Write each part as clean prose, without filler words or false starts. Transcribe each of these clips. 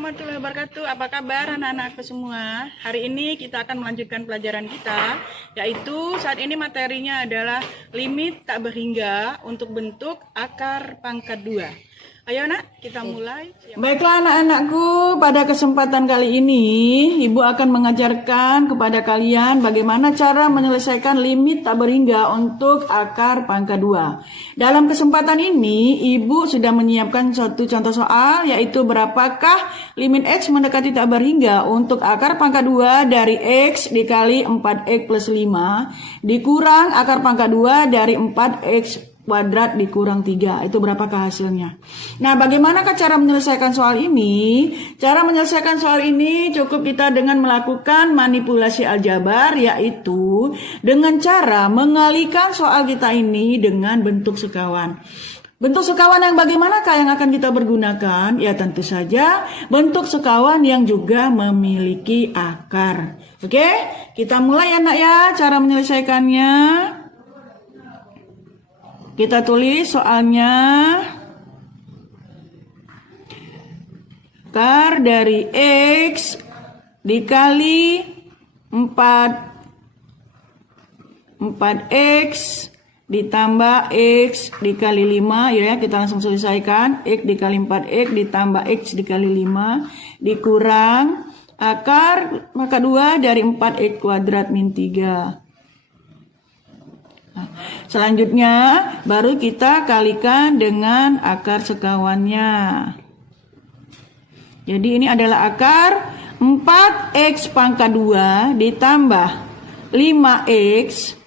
warahmatullahi wabarakatuh. Apa kabar anak-anakku semua? Hari ini kita akan melanjutkan pelajaran kita, yaitu saat ini materinya adalah limit tak berhingga untuk bentuk akar pangkat 2. Ayo nak, kita mulai. Baiklah anak-anakku, pada kesempatan kali ini Ibu akan mengajarkan kepada kalian bagaimana cara menyelesaikan limit tak berhingga untuk akar pangkat 2. Dalam kesempatan ini Ibu sudah menyiapkan suatu contoh soal, yaitu berapakah limit X mendekati tak berhingga untuk akar pangkat 2 dari X dikali 4X plus 5 dikurang akar pangkat 2 dari 4X kuadrat dikurang 3. Itu berapakah hasilnya? Nah, bagaimanakah cara menyelesaikan soal ini? Cara menyelesaikan soal ini cukup kita dengan melakukan manipulasi aljabar, yaitu dengan cara mengalihkan soal kita ini dengan bentuk sekawan. Bentuk sekawan yang bagaimanakah yang akan kita pergunakan? Ya tentu saja bentuk sekawan yang juga memiliki akar. Oke, kita mulai anak ya cara menyelesaikannya. Kita tulis soalnya. Akar dari X dikali 4X ditambah X dikali 5 ya, kita langsung selesaikan. X dikali 4X ditambah X dikali 5 dikurang akar pangkat 2 dari 4X kuadrat min 3. Selanjutnya baru kita kalikan dengan akar sekawannya. Jadi ini adalah akar 4X pangkat 2 ditambah 5X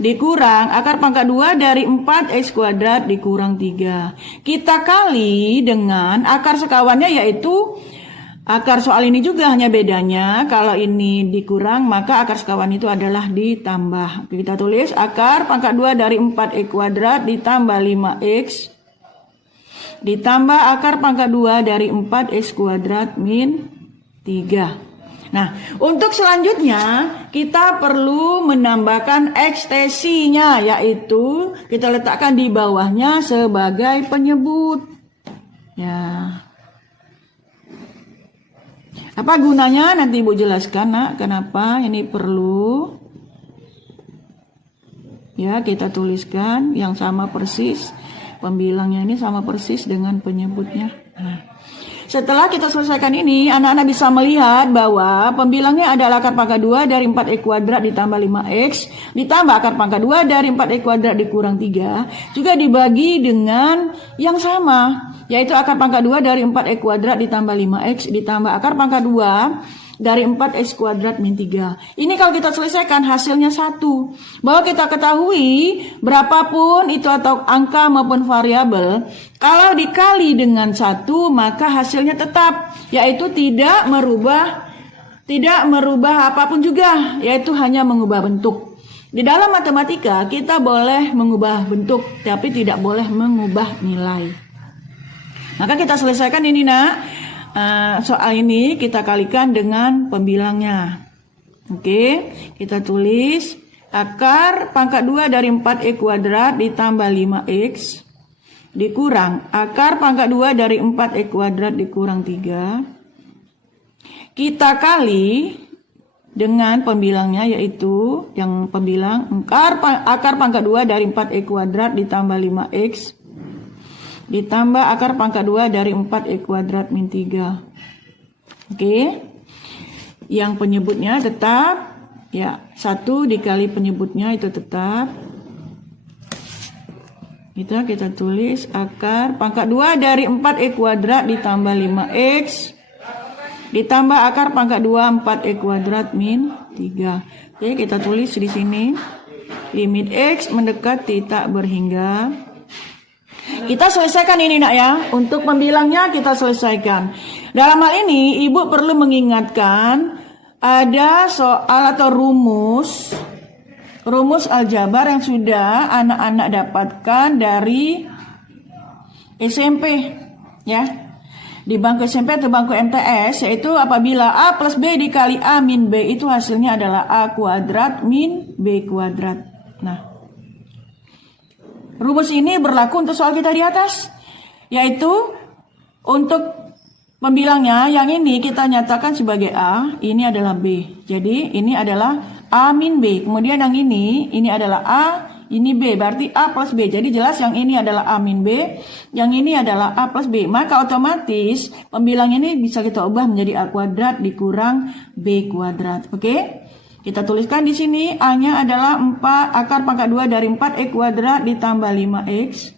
dikurang akar pangkat 2 dari 4X kuadrat dikurang 3. Kita kali dengan akar sekawannya, yaitu akar soal ini juga hanya bedanya kalau ini dikurang maka akar sekawan itu adalah ditambah. Kita tulis akar pangkat 2 dari 4X kuadrat ditambah 5X ditambah akar pangkat 2 dari 4X kuadrat min 3. Nah, untuk selanjutnya kita perlu menambahkan ekstensinya, yaitu kita letakkan di bawahnya sebagai penyebut. Ya. Apa gunanya? Nanti Ibu jelaskan nak, kenapa ini perlu. Ya, kita tuliskan yang sama persis. Pembilangnya ini sama persis dengan penyebutnya. Nah, setelah kita selesaikan ini, anak-anak bisa melihat bahwa pembilangnya adalah akar pangkat 2 dari 4X kuadrat ditambah 5X ditambah akar pangkat 2 dari 4X kuadrat dikurang 3 juga dibagi dengan yang sama, yaitu akar pangkat 2 dari 4X kuadrat ditambah 5X ditambah akar pangkat 2 dari 4X kuadrat min 3. Ini kalau kita selesaikan hasilnya 1. Bahwa kita ketahui berapapun itu atau angka maupun variabel, kalau dikali dengan 1 maka hasilnya tetap, yaitu tidak merubah apapun juga, yaitu hanya mengubah bentuk. Di dalam matematika kita boleh mengubah bentuk tapi tidak boleh mengubah nilai. Maka kita selesaikan ini nak. Soal ini kita kalikan dengan pembilangnya. Oke, kita tulis akar pangkat 2 dari 4X kuadrat ditambah 5X dikurang akar pangkat 2 dari 4X kuadrat dikurang 3. Kita kali dengan pembilangnya, yaitu yang pembilang akar pangkat 2 dari 4X kuadrat ditambah 5X ditambah akar pangkat 2 dari 4X kuadrat min 3. Oke. Yang penyebutnya tetap ya, 1 dikali penyebutnya itu tetap. Kita tulis akar pangkat 2 dari 4X kuadrat ditambah 5X ditambah akar pangkat 2 4X kuadrat min 3. Oke, kita tulis di sini limit X mendekati tak berhingga. Kita selesaikan ini nak ya. Untuk pembilangnya kita selesaikan. Dalam hal ini Ibu perlu mengingatkan ada soal atau rumus aljabar yang sudah anak-anak dapatkan dari SMP ya. Di bangku SMP atau bangku MTS, yaitu apabila A plus B dikali A min B itu hasilnya adalah A kuadrat min B kuadrat. Nah, rumus ini berlaku untuk soal kita di atas, yaitu untuk Pembilangnya yang ini kita nyatakan sebagai A, ini adalah B. Jadi ini adalah A min B. Kemudian yang ini adalah A, ini B. Berarti A plus B. Jadi jelas yang ini adalah A min B, yang ini adalah A plus B. Maka otomatis pembilang ini bisa kita ubah menjadi A kuadrat dikurang B kuadrat. Oke? Kita tuliskan di sini A-nya adalah 4 akar pangkat 2 dari 4 E kuadrat ditambah 5X.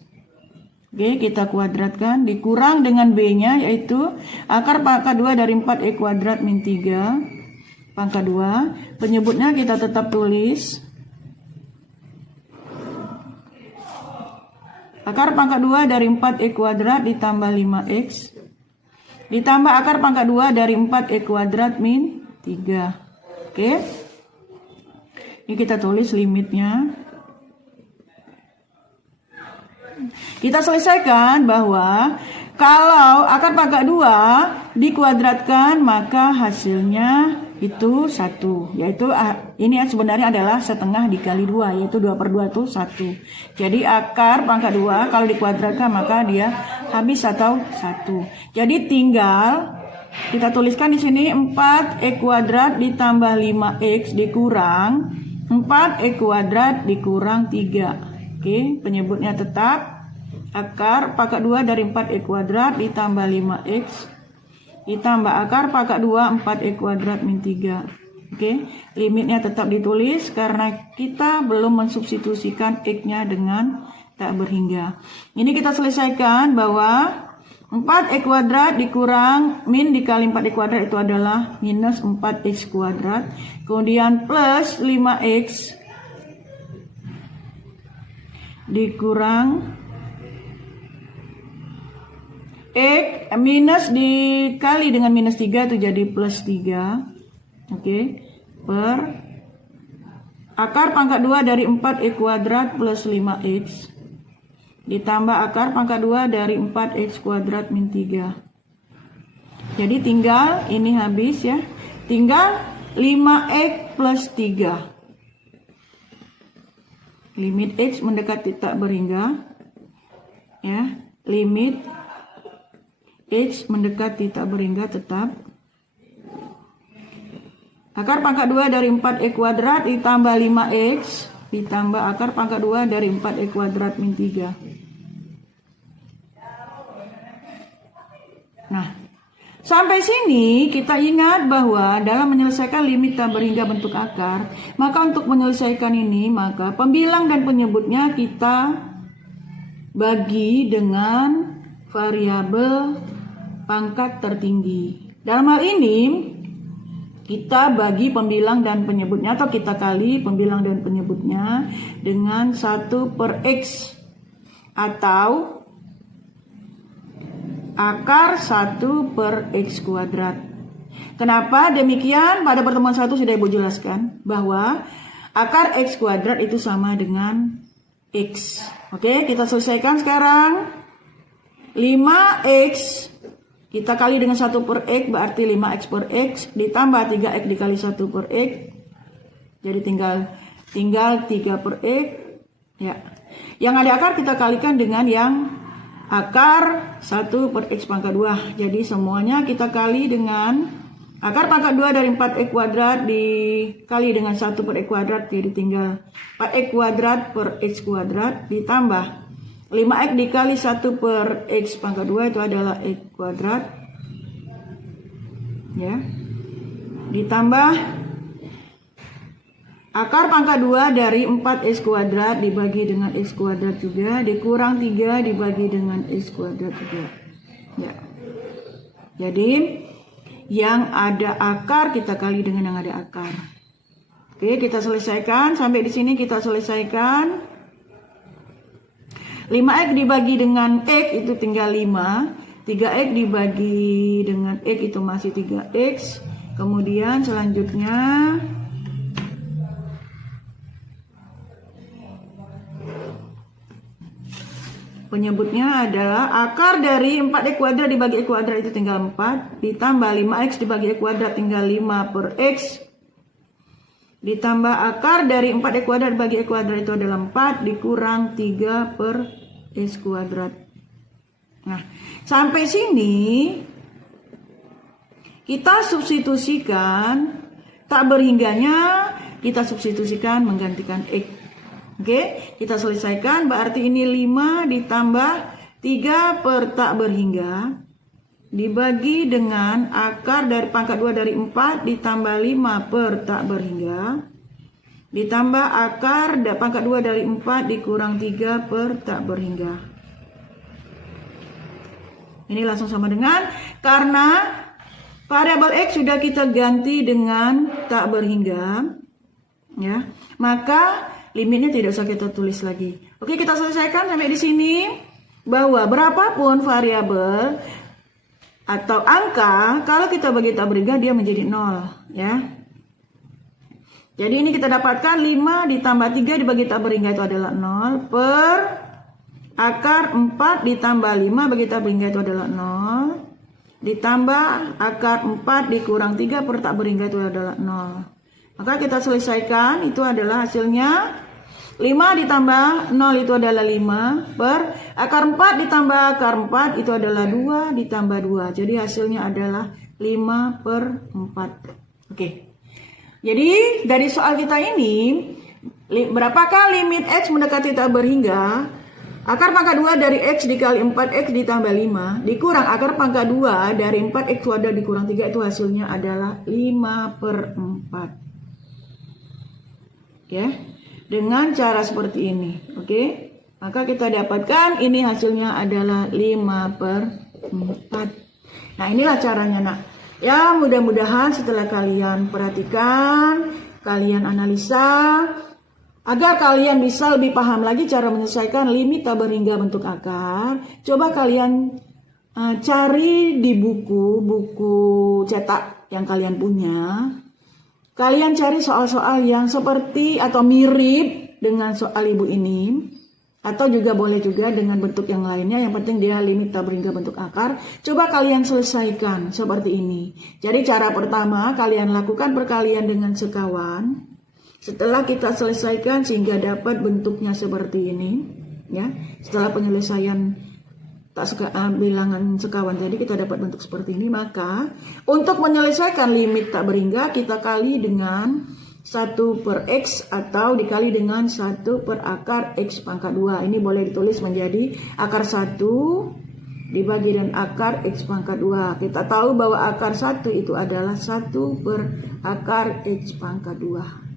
Oke, kita kuadratkan, dikurang dengan B-nya yaitu akar pangkat 2 dari 4 E kuadrat min 3 pangkat 2. Penyebutnya kita tetap tulis. Akar pangkat 2 dari 4 E kuadrat ditambah 5X ditambah akar pangkat 2 dari 4 E kuadrat min 3. Oke. Ini kita tulis limitnya. Kita selesaikan bahwa kalau akar pangkat 2 dikuadratkan maka hasilnya itu 1. Yaitu ini sebenarnya adalah setengah dikali 2, yaitu 2 per 2 itu 1. Jadi akar pangkat 2 kalau dikuadratkan maka dia habis atau 1. Jadi tinggal kita tuliskan di sini 4E kuadrat ditambah 5X dikurang 4E kuadrat dikurang 3. Oke, penyebutnya tetap akar pangkat 2 dari 4E kuadrat ditambah 5X ditambah akar pangkat 2 4E kuadrat min 3. Oke, limitnya tetap ditulis karena kita belum mensubstitusikan X-nya dengan tak berhingga. Ini kita selesaikan bahwa 4E kuadrat dikurang min dikali 4E kuadrat itu adalah minus 4X kuadrat. Kemudian plus 5X dikurang X minus dikali dengan minus 3 itu jadi plus 3. Oke, per akar pangkat 2 dari 4E kuadrat plus 5X ditambah akar pangkat 2 dari 4X kuadrat min 3. Jadi tinggal ini habis ya. Tinggal 5X plus 3. Limit X mendekati tak berhingga. Ya, limit X mendekati tak berhingga tetap. Akar pangkat 2 dari 4E kuadrat ditambah 5X ditambah akar pangkat 2 dari 4E kuadrat min 3. Nah, sampai sini kita ingat bahwa dalam menyelesaikan limit tak berhingga bentuk akar, maka untuk menyelesaikan ini maka pembilang dan penyebutnya kita bagi dengan variabel pangkat tertinggi. Dalam hal ini kita bagi pembilang dan penyebutnya atau kita kali pembilang dan penyebutnya dengan 1 per X atau akar 1 per X kuadrat. Kenapa demikian? Pada pertemuan 1 sudah Ibu jelaskan bahwa akar X kuadrat itu sama dengan X. Oke, kita selesaikan sekarang. 5X kita kali dengan 1 per X berarti 5X per X ditambah 3X dikali 1 per X. Jadi tinggal 3 per X. Ya. Yang ada akar kita kalikan dengan yang akar 1 per X pangkat 2. Jadi semuanya kita kali dengan akar pangkat 2 dari 4X kuadrat dikali dengan 1 per X kuadrat. Jadi tinggal 4X kuadrat per X kuadrat ditambah 5X dikali 1 per X pangkat 2 itu adalah X kuadrat. Ya. Ditambah akar pangkat 2 dari 4X kuadrat dibagi dengan X kuadrat juga. Dikurang 3 dibagi dengan X kuadrat juga. Ya. Jadi yang ada akar kita kali dengan yang ada akar. Oke, kita selesaikan. Sampai di sini kita selesaikan. 5X dibagi dengan X itu tinggal 5. 3X dibagi dengan X itu masih 3X. Kemudian selanjutnya penyebutnya adalah akar dari 4X kuadrat dibagi X kuadrat itu tinggal 4. Ditambah 5X dibagi X kuadrat tinggal 5 per X. Ditambah akar dari 4X kuadrat dibagi X kuadrat itu adalah 4. Dikurang 3 per X kuadrat. Nah, sampai sini kita substitusikan tak berhingganya, kita substitusikan menggantikan X. Oke, kita selesaikan, berarti ini 5 ditambah 3 per tak berhingga dibagi dengan akar dari pangkat 2 dari 4 ditambah 5 per tak berhingga ditambah akar pangkat 2 dari 4 dikurang 3 per tak berhingga. Ini langsung sama dengan, karena variabel X sudah kita ganti dengan tak berhingga, ya, maka limitnya tidak usah kita tulis lagi. Oke, kita selesaikan sampai di sini, bahwa berapapun variabel atau angka, kalau kita bagi tak berhingga dia menjadi 0, ya. Jadi ini kita dapatkan 5 ditambah 3 dibagi tak berhingga itu adalah 0 per akar 4 ditambah 5 bagi tak berhingga itu adalah 0 ditambah akar 4 dikurang 3 per tak berhingga itu adalah 0. Maka kita selesaikan, itu adalah hasilnya 5 ditambah 0 itu adalah 5 per akar 4 ditambah akar 4 itu adalah 2 ditambah 2. Jadi hasilnya adalah 5 per 4. Oke. Jadi dari soal kita ini, berapakah limit X mendekati tak berhingga? Akar pangkat 2 dari X dikali 4X ditambah 5 dikurang akar pangkat 2 dari 4X kuadrat dikurang 3, itu hasilnya adalah 5 per 4. Ya, dengan cara seperti ini. Oke, maka kita dapatkan ini hasilnya adalah 5 per 4. Nah, inilah caranya, nak. Ya, mudah-mudahan setelah kalian perhatikan, kalian analisa, agar kalian bisa lebih paham lagi cara menyelesaikan limit tak berhingga bentuk akar. Coba kalian cari di buku cetak yang kalian punya. Kalian cari soal-soal yang seperti atau mirip dengan soal ibu ini. Atau juga boleh juga dengan bentuk yang lainnya. Yang penting dia limit tak berhingga bentuk akar. Coba kalian selesaikan seperti ini. Jadi cara pertama, kalian lakukan perkalian dengan sekawan. Setelah kita selesaikan sehingga dapat bentuknya seperti ini, ya. Setelah penyelesaian bilangan sekawan tadi kita dapat bentuk seperti ini, maka untuk menyelesaikan limit tak berhingga kita kali dengan 1 per X atau dikali dengan 1 per akar X pangkat 2. Ini boleh ditulis menjadi akar 1 dibagi dengan akar X pangkat 2. Kita tahu bahwa akar 1 itu adalah 1 per akar X pangkat 2.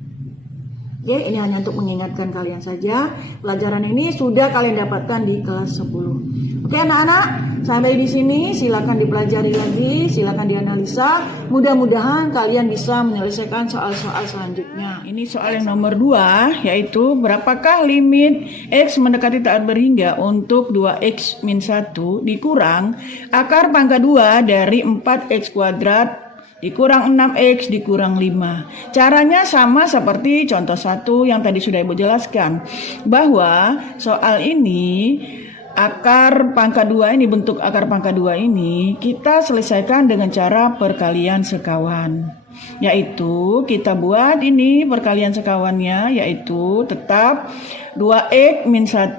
Oke, ini hanya untuk mengingatkan kalian saja. Pelajaran ini sudah kalian dapatkan di kelas 10. Oke, anak-anak, sampai di sini silakan dipelajari lagi, silakan dianalisa. Mudah-mudahan kalian bisa menyelesaikan soal-soal selanjutnya. Ini soal yang nomor 2, yaitu berapakah limit X mendekati tak berhingga untuk 2X min 1 dikurang akar pangkat 2 dari 4X kuadrat dikurang 6X dikurang 5. Caranya sama seperti contoh 1 yang tadi sudah Ibu jelaskan. Bahwa soal ini akar pangkat 2 ini, bentuk akar pangkat 2 ini kita selesaikan dengan cara perkalian sekawan. Yaitu kita buat ini perkalian sekawannya, yaitu tetap 2X min 1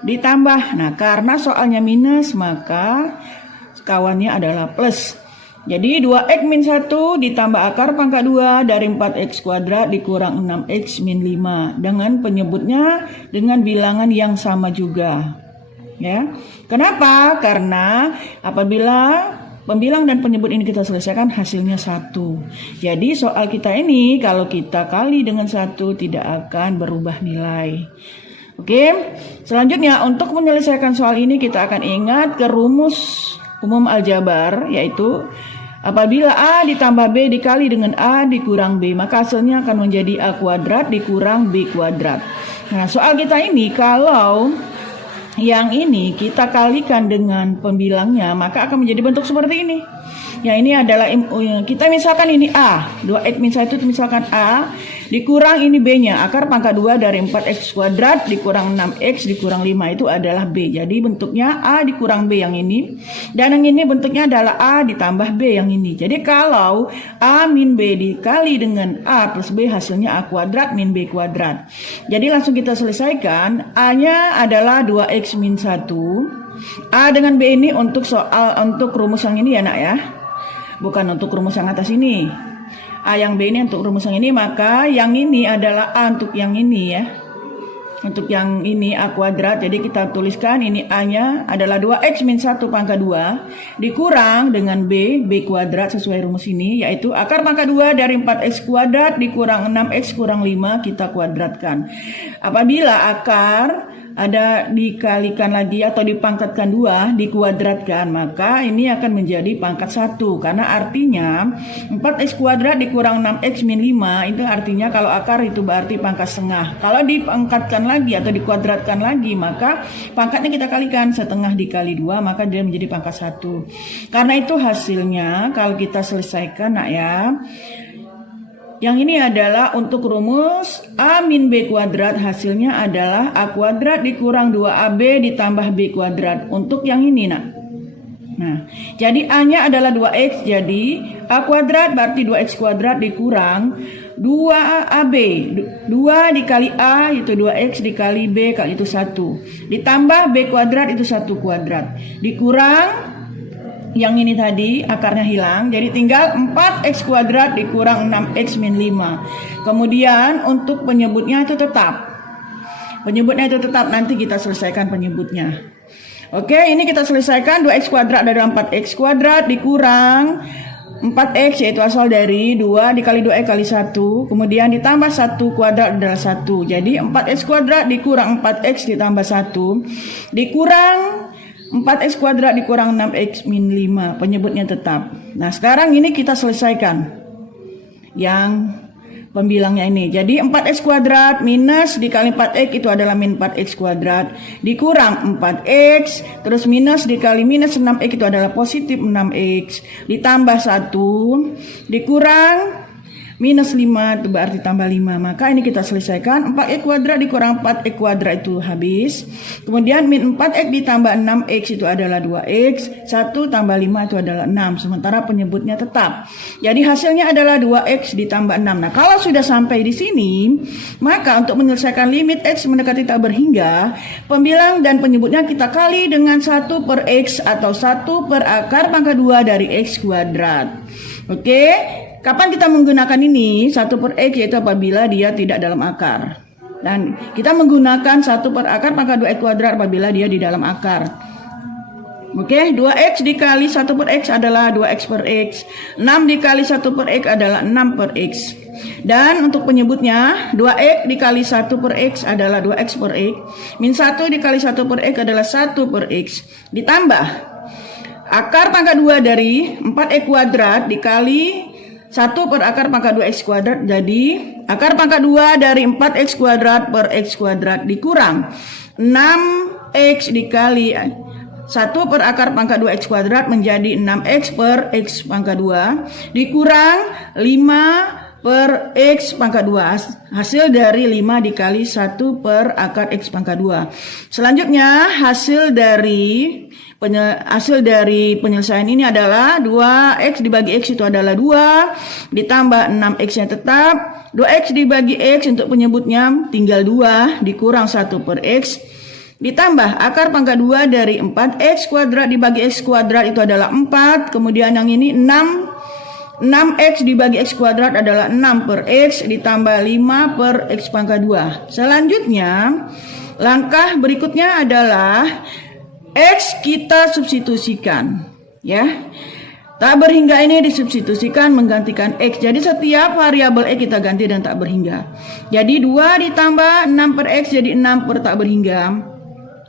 ditambah. Nah, karena soalnya minus maka sekawannya adalah plus. Jadi 2X min 1 ditambah akar pangkat 2 dari 4X kuadrat dikurang 6X min 5. Dengan penyebutnya dengan bilangan yang sama juga. Ya. Kenapa? Karena apabila pembilang dan penyebut ini kita selesaikan hasilnya 1. Jadi soal kita ini kalau kita kali dengan 1 tidak akan berubah nilai. Oke. Selanjutnya untuk menyelesaikan soal ini kita akan ingat ke rumus umum aljabar, yaitu apabila A ditambah B dikali dengan A dikurang B, maka hasilnya akan menjadi A kuadrat dikurang B kuadrat. Nah, soal kita ini kalau yang ini kita kalikan dengan pembilangnya, maka akan menjadi bentuk seperti ini. Ya, ini adalah kita misalkan ini A, 2X min 1 itu misalkan A, dikurang ini B-nya, akar pangkat 2 dari 4X kuadrat dikurang 6X dikurang 5 itu adalah B. Jadi bentuknya A dikurang B yang ini, dan yang ini bentuknya adalah A ditambah B yang ini. Jadi kalau A min B dikali dengan A plus B hasilnya A kuadrat min B kuadrat. Jadi langsung kita selesaikan, A-nya adalah 2X min 1. A dengan B ini untuk rumus yang ini ya, nak ya. bukan untuk rumus yang atas ini. A yang B ini untuk rumus yang ini, maka yang ini adalah A untuk yang ini ya. Untuk yang ini A kuadrat, jadi kita tuliskan ini A-nya adalah 2X min 1 pangkat 2 dikurang dengan B kuadrat sesuai rumus ini, yaitu akar pangkat 2 dari 4X kuadrat dikurang 6X kurang 5 kita kuadratkan. Apabila akar ada dikalikan lagi atau dipangkatkan 2 dikuadratkan, maka ini akan menjadi pangkat 1, karena artinya 4X kuadrat dikurang 6X min 5 itu artinya kalau akar itu berarti pangkat setengah. Kalau dipangkatkan lagi atau dikuadratkan lagi, maka pangkatnya kita kalikan, setengah dikali 2 maka dia menjadi pangkat 1. Karena itu hasilnya kalau kita selesaikan nak ya, yang ini adalah untuk rumus A min B kuadrat, hasilnya adalah A kuadrat dikurang 2AB ditambah B kuadrat. Untuk yang ini nak. Nah, jadi A-nya adalah 2X, jadi A kuadrat berarti 2X kuadrat dikurang 2AB. 2 dikali A itu 2X dikali B kali itu 1. Ditambah B kuadrat itu 1 kuadrat. Dikurang yang ini tadi akarnya hilang, jadi tinggal 4X kuadrat dikurang 6X min 5. Kemudian untuk penyebutnya itu tetap. Penyebutnya itu tetap, nanti kita selesaikan penyebutnya. Oke, ini kita selesaikan 2X kuadrat dari 4X kuadrat dikurang 4X yaitu asal dari 2 dikali 2X kali 1. Kemudian ditambah 1 kuadrat adalah 1. Jadi 4X kuadrat dikurang 4X ditambah 1. Dikurang 4X kuadrat dikurang 6X min 5, penyebutnya tetap. Nah sekarang ini kita selesaikan yang pembilangnya ini. Jadi 4X kuadrat minus dikali 4X itu adalah min 4X kuadrat. Dikurang 4X, terus minus dikali minus 6X itu adalah positif 6X. Ditambah 1, dikurang minus 5 itu berarti tambah 5. Maka ini kita selesaikan, 4X kuadrat dikurang 4X kuadrat itu habis. Kemudian min 4X ditambah 6X itu adalah 2X. 1 tambah 5 itu adalah 6. Sementara penyebutnya tetap. Jadi hasilnya adalah 2X ditambah 6. Nah kalau sudah sampai di sini, maka untuk menyelesaikan limit X mendekati tak berhingga, pembilang dan penyebutnya kita kali dengan 1 per X atau 1 per akar pangkat 2 dari X kuadrat. Oke. Kapan kita menggunakan ini 1 per X, yaitu apabila dia tidak dalam akar. Dan kita menggunakan 1 per akar pangkat 2X kuadrat apabila dia di dalam akar. Oke, 2X dikali 1 per X adalah 2X per X. 6 dikali 1 per X adalah 6 per X. Dan untuk penyebutnya 2X dikali 1 per X adalah 2X per X. Min 1 dikali 1 per X adalah 1 per X. Ditambah akar pangkat 2 dari 4X kuadrat dikali 1 per akar pangkat 2X kuadrat, jadi akar pangkat 2 dari 4X kuadrat per X kuadrat dikurang 6X dikali 1 per akar pangkat 2X kuadrat menjadi 6X per X pangkat 2 dikurang 5 per X pangkat 2. Hasil dari 5 dikali 1 per akar X pangkat 2. Selanjutnya hasil dari penyelesaian ini adalah 2X dibagi X itu adalah 2 ditambah 6X nya tetap. 2X dibagi X untuk penyebutnya tinggal 2 dikurang 1 per X ditambah akar pangkat 2 dari 4X kuadrat dibagi X kuadrat itu adalah 4. Kemudian yang ini 6X dibagi X kuadrat adalah 6 per X ditambah 5 per X pangkat 2. Selanjutnya langkah berikutnya adalah X kita substitusikan ya. Tak berhingga ini disubstitusikan menggantikan X. Jadi setiap variabel X kita ganti dan tak berhingga. Jadi 2 ditambah 6 per X jadi 6 per tak berhingga.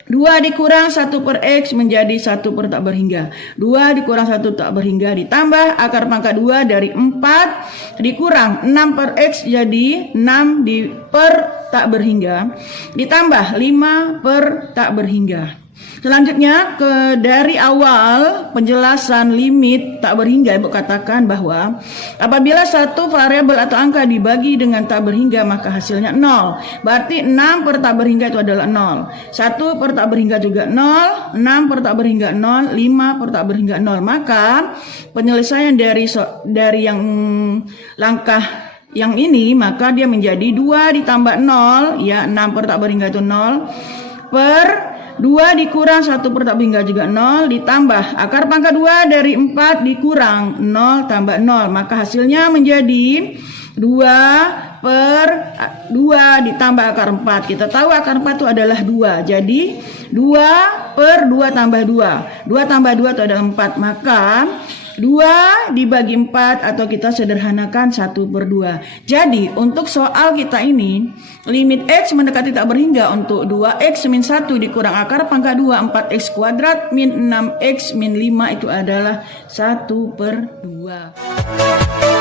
2 dikurang 1 per X menjadi 1 per tak berhingga. 2 dikurang 1 tak berhingga ditambah akar pangkat 2 dari 4 dikurang 6 per X jadi 6 per tak berhingga ditambah 5 per tak berhingga. Selanjutnya dari awal penjelasan limit tak berhingga, Ibu katakan bahwa apabila satu variabel atau angka dibagi dengan tak berhingga maka hasilnya 0. Berarti 6 per tak berhingga itu adalah 0. 1 per tak berhingga juga 0, 6 per tak berhingga 0, 5 per tak berhingga 0. Maka penyelesaian dari yang langkah yang ini maka dia menjadi 2 ditambah 0 ya, 6 per tak berhingga itu 0 per 2 dikurang 1 per tak berhingga juga 0, ditambah akar pangkat 2 dari 4 dikurang 0 tambah 0. Maka hasilnya menjadi 2 per 2 ditambah akar 4. Kita tahu akar 4 itu adalah 2. Jadi 2 per 2 tambah 2. 2 tambah 2 itu adalah 4. Maka 2 dibagi 4 atau kita sederhanakan 1 per 2. Jadi untuk soal kita ini, limit X mendekati tak berhingga untuk 2X min 1 dikurang akar pangkat 2 4X kuadrat min 6X min 5 itu adalah 1 per 2.